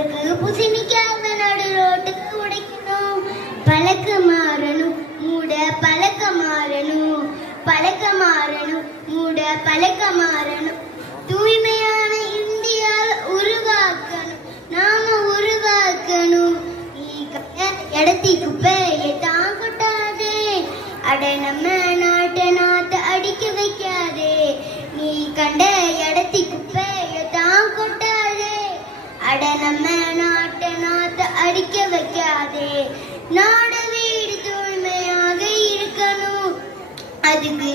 அதுக்கு புசினிக்காக நடு ரோட்டுக்கு உடைக்கணும். பழக்க மாறணும் மூட பழக்க மாறணும், பழக்க மாறணும் மூட பழக்க மாறணும். தூய்மையான இந்தியாவை உருவாக்கணும், நாம உருவாக்கணும். நீ இடத்தி குப்பையை தான் கொட்டாதே, அட நம்ம நாட்டை அடிக்க வைக்காதே. நீ கண்ட இடத்தி குப்பையை தான் கொட்டாதே, அட நம்ம நாட்டை அடிக்க வைக்காதே. நாடு வீடு தூய்மையாக இருக்கணும், அதுக்கு